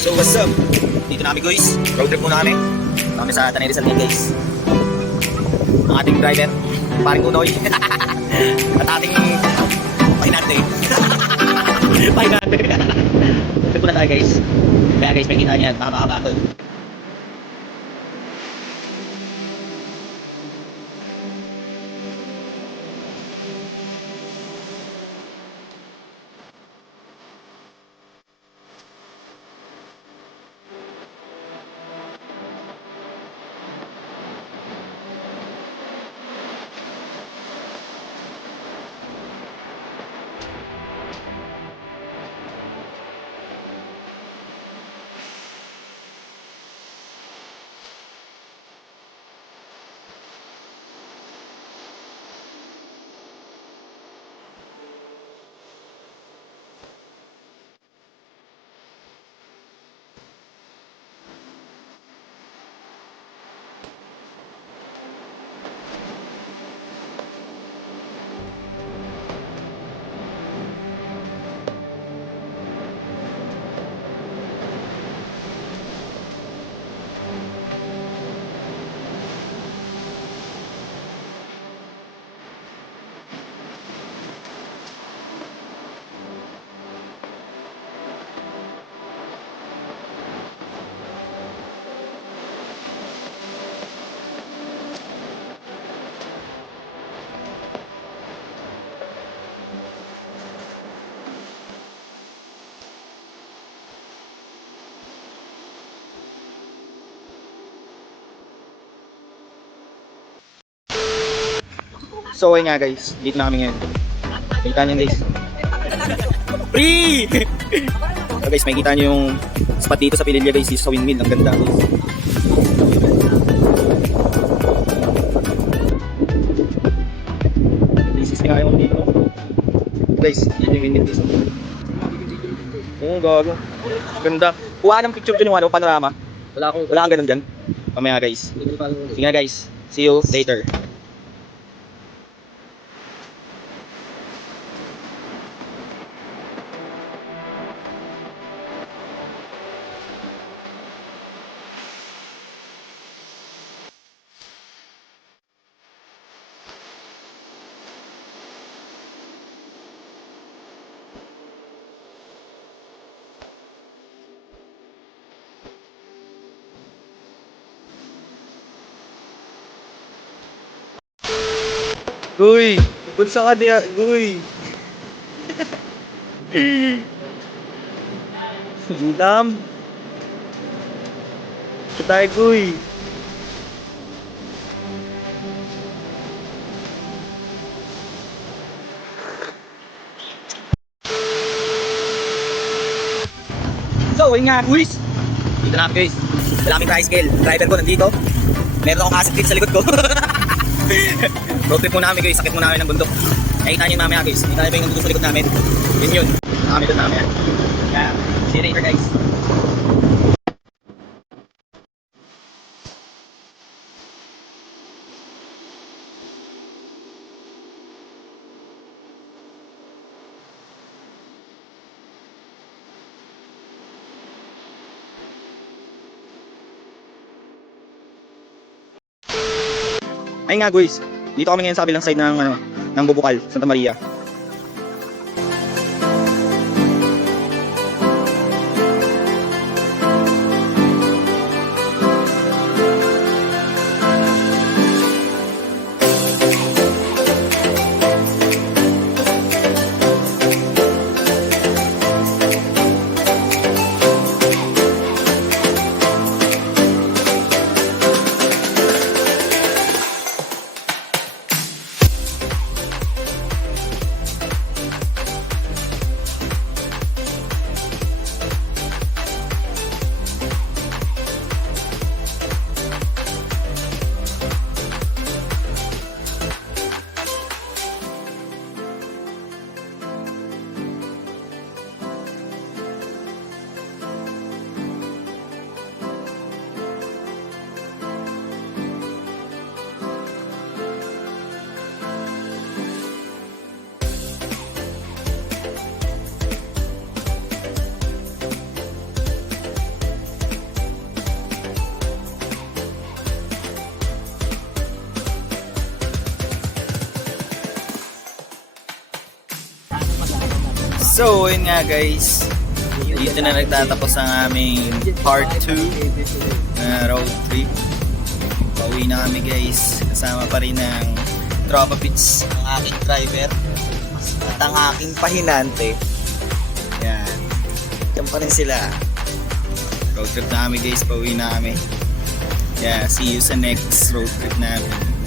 So what's up? Dito namin guys, road trip muna kami. Kami sa Tanay Rizal din guys. Ang ating driver, paring Unoy. At ating pahinante. Pahinante. Road trip muna tayo guys. Kaya guys, may kita niyan, makakakakot. So ayun nga guys, dito na kami ngayon. Kita nyo guys. Free! So guys, may kita nyo yung spot dito sa Pililla guys, sa windmill. Ang ganda guys. This is nga yung dito. Guys, yun yung windmill guys. Gago. Ganda. Kuha ng picture dyan yung panorama. Wala kang ganun dyan. Pamaya guys. Sige nga guys. See you later. Guy! Bunsa ka diya, Guy! Gitam! Ito tayo, Guy! So, yun nga, guys! Dito na kami, guys. Malaming tricycle. Driver ko nandito. Meron akong asset dito sa likod ko. Road trip muna kami guys, sakit muna kami ng bundok. Nakita nyo yung mamaya guys, hindi tayo ba yung nandito sa likod namin. Yun. Kami doon mamaya. Kaya, see you later guys. Ayun nga guys, dito kami ngayon sa kabilang side ng Bubukal, Santa Maria. So, yun nga guys. Dito na nagtatapos ang aming part 2 na road trip. Pauwi na kami guys. Kasama pa rin ng Tropa Pits, ang aking driver at ang aking pahinante. Yan. Diyan pa rin sila. Road trip na kami guys. Pauwi na kami. Yeah, see you sa next road trip namin.